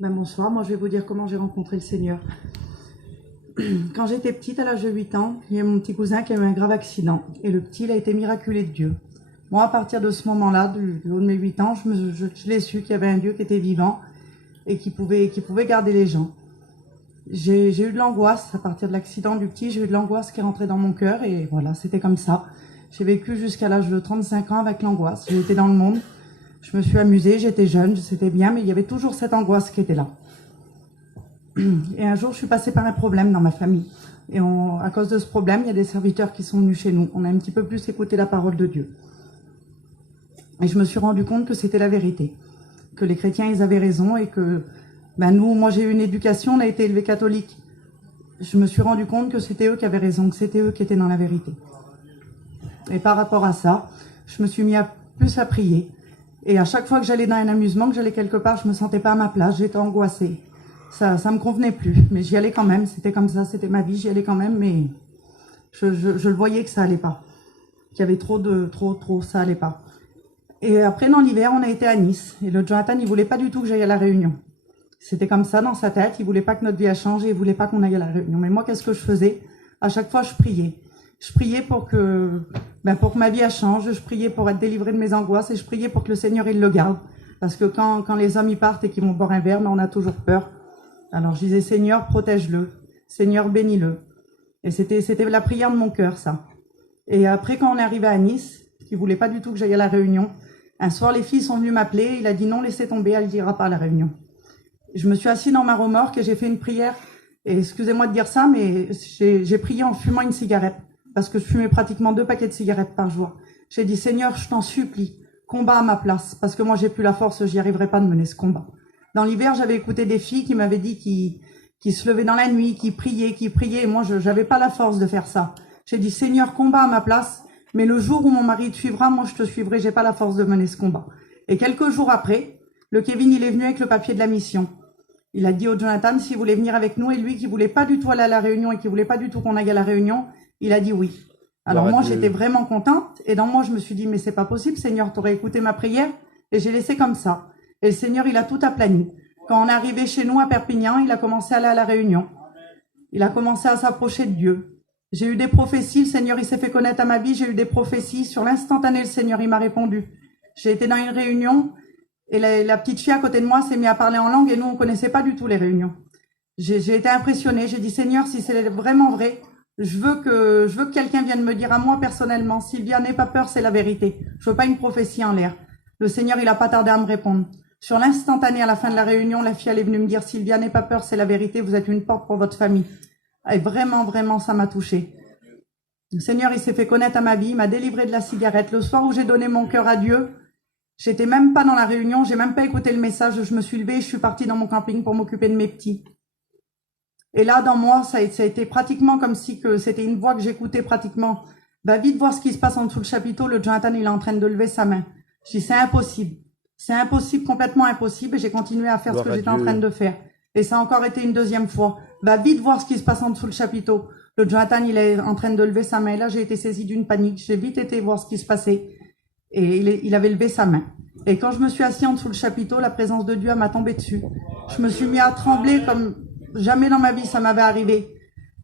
Bonsoir, moi je vais vous dire comment j'ai rencontré le Seigneur. Quand j'étais petite, à l'âge de 8 ans, il y a mon petit cousin qui a eu un grave accident. Et le petit, il a été miraculé de Dieu. Moi, à partir de ce moment-là, du haut de mes 8 ans, je l'ai su qu'il y avait un Dieu qui était vivant et qui pouvait garder les gens. J'ai eu de l'angoisse, à partir de l'accident du petit, j'ai eu de l'angoisse qui est rentrée dans mon cœur et voilà, c'était comme ça. J'ai vécu jusqu'à l'âge de 35 ans avec l'angoisse. J'ai été dans le monde, je me suis amusée, j'étais jeune, c'était bien, mais il y avait toujours cette angoisse qui était là. Et un jour, je suis passée par un problème dans ma famille. Et à cause de ce problème, il y a des serviteurs qui sont venus chez nous. On a un petit peu plus écouté la parole de Dieu. Et je me suis rendu compte que c'était la vérité. Que les chrétiens, ils avaient raison et que moi j'ai eu une éducation, on a été élevés catholiques. Je me suis rendu compte que c'était eux qui avaient raison, que c'était eux qui étaient dans la vérité. Et par rapport à ça, je me suis mis plus à prier. Et à chaque fois que j'allais dans un amusement, que j'allais quelque part, je me sentais pas à ma place, j'étais angoissée. Ça me convenait plus, mais j'y allais quand même, c'était comme ça, c'était ma vie, j'y allais quand même, mais je le voyais que ça allait pas. Qu'il y avait trop, ça allait pas. Et après, dans l'hiver, on a été à Nice, et le Jonathan, il voulait pas du tout que j'aille à la Réunion. C'était comme ça dans sa tête, il voulait pas que notre vie a changé, il voulait pas qu'on aille à la Réunion. Mais moi, qu'est-ce que je faisais? À chaque fois, je priais. Je priais pour que ma vie change, je priais pour être délivrée de mes angoisses, et je priais pour que le Seigneur, il le garde. Parce que quand les hommes y partent et qu'ils vont boire un verre, on a toujours peur. Alors je disais, Seigneur, protège-le. Seigneur, bénis-le. Et c'était la prière de mon cœur, ça. Et après, quand on est arrivé à Nice, qui voulait pas du tout que j'aille à la Réunion, un soir, les filles sont venues m'appeler. Il a dit non, laissez tomber, elle n'ira pas à la Réunion. Je me suis assise dans ma remorque et j'ai fait une prière. Et excusez-moi de dire ça, mais j'ai prié en fumant une cigarette. Parce que je fumais pratiquement 2 paquets de cigarettes par jour. J'ai dit, Seigneur, je t'en supplie, combat à ma place. Parce que moi, j'ai plus la force, j'y arriverai pas de mener ce combat. Dans l'hiver, j'avais écouté des filles qui m'avaient dit qui se levaient dans la nuit, qui priaient. Et moi, je n'avais pas la force de faire ça. J'ai dit, Seigneur, combat à ma place. Mais le jour où mon mari te suivra, moi, je te suivrai. J'ai pas la force de mener ce combat. Et quelques jours après, le Kevin, il est venu avec le papier de la mission. Il a dit au Jonathan s'il voulait venir avec nous. Et lui, qui voulait pas du tout aller à la Réunion et qui voulait pas du tout qu'on aille à la Réunion, il a dit oui. Alors moi, j'étais vraiment contente. Et dans moi, je me suis dit, mais c'est pas possible, Seigneur, t'aurais écouté ma prière. Et j'ai laissé comme ça. Et le Seigneur, il a tout aplani. Quand on est arrivé chez nous à Perpignan, il a commencé à aller à la Réunion. Il a commencé à s'approcher de Dieu. J'ai eu des prophéties, le Seigneur, il s'est fait connaître à ma vie. J'ai eu des prophéties. Sur l'instantané, le Seigneur, il m'a répondu. J'ai été dans une réunion et la petite fille à côté de moi s'est mise à parler en langue et nous, on connaissait pas du tout les réunions. J'ai été impressionnée. J'ai dit, Seigneur, si c'est vraiment vrai, je veux que quelqu'un vienne me dire à moi personnellement, Sylvia, n'aie pas peur, c'est la vérité. Je veux pas une prophétie en l'air. Le Seigneur, il a pas tardé à me répondre. Sur l'instantané, à la fin de la réunion, la fille, elle est venue me dire, Sylvia, n'aie pas peur, c'est la vérité, vous êtes une porte pour votre famille. Et vraiment, vraiment, ça m'a touchée. Le Seigneur, il s'est fait connaître à ma vie, il m'a délivré de la cigarette. Le soir où j'ai donné mon cœur à Dieu, j'étais même pas dans la réunion, j'ai même pas écouté le message, je me suis levée, je suis partie dans mon camping pour m'occuper de mes petits. Et là, dans moi, ça a été pratiquement comme si que c'était une voix que j'écoutais pratiquement. Vite voir ce qui se passe en dessous le chapiteau, le Jonathan, il est en train de lever sa main. Je dis, c'est impossible. C'est impossible, complètement impossible. Et j'ai continué à faire ce que j'étais en train de faire. Et ça a encore été une deuxième fois. Vite voir ce qui se passe en dessous le chapiteau. Le Jonathan, il est en train de lever sa main. Et là, j'ai été saisie d'une panique. J'ai vite été voir ce qui se passait. Et il avait levé sa main. Et quand je me suis assise en dessous le chapiteau, la présence de Dieu m'a tombé dessus. Je me suis mis à trembler comme jamais dans ma vie ça m'avait arrivé.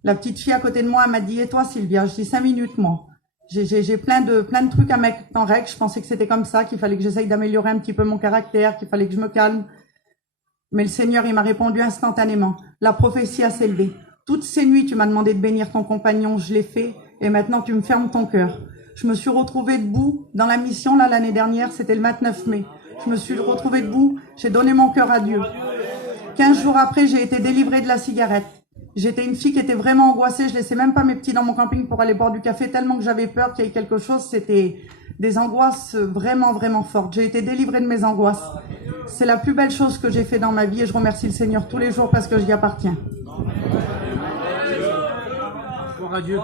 La petite fille à côté de moi, elle m'a dit, et toi, Sylvia? Je dis 5 minutes, moi. J'ai plein de trucs à mettre en règle. Je pensais que c'était comme ça, qu'il fallait que j'essaye d'améliorer un petit peu mon caractère, qu'il fallait que je me calme. Mais le Seigneur, il m'a répondu instantanément. La prophétie a s'élevé. Toutes ces nuits, tu m'as demandé de bénir ton compagnon, je l'ai fait, et maintenant tu me fermes ton cœur. Je me suis retrouvée debout dans la mission, là, l'année dernière, c'était le 29 mai. Je me suis retrouvée debout, j'ai donné mon cœur à Dieu. 15 jours après, j'ai été délivrée de la cigarette. J'étais une fille qui était vraiment angoissée. Je laissais même pas mes petits dans mon camping pour aller boire du café tellement que j'avais peur qu'il y ait quelque chose. C'était des angoisses vraiment, vraiment fortes. J'ai été délivrée de mes angoisses. C'est la plus belle chose que j'ai fait dans ma vie et je remercie le Seigneur tous les jours parce que j'y appartiens. Gloire à Dieu.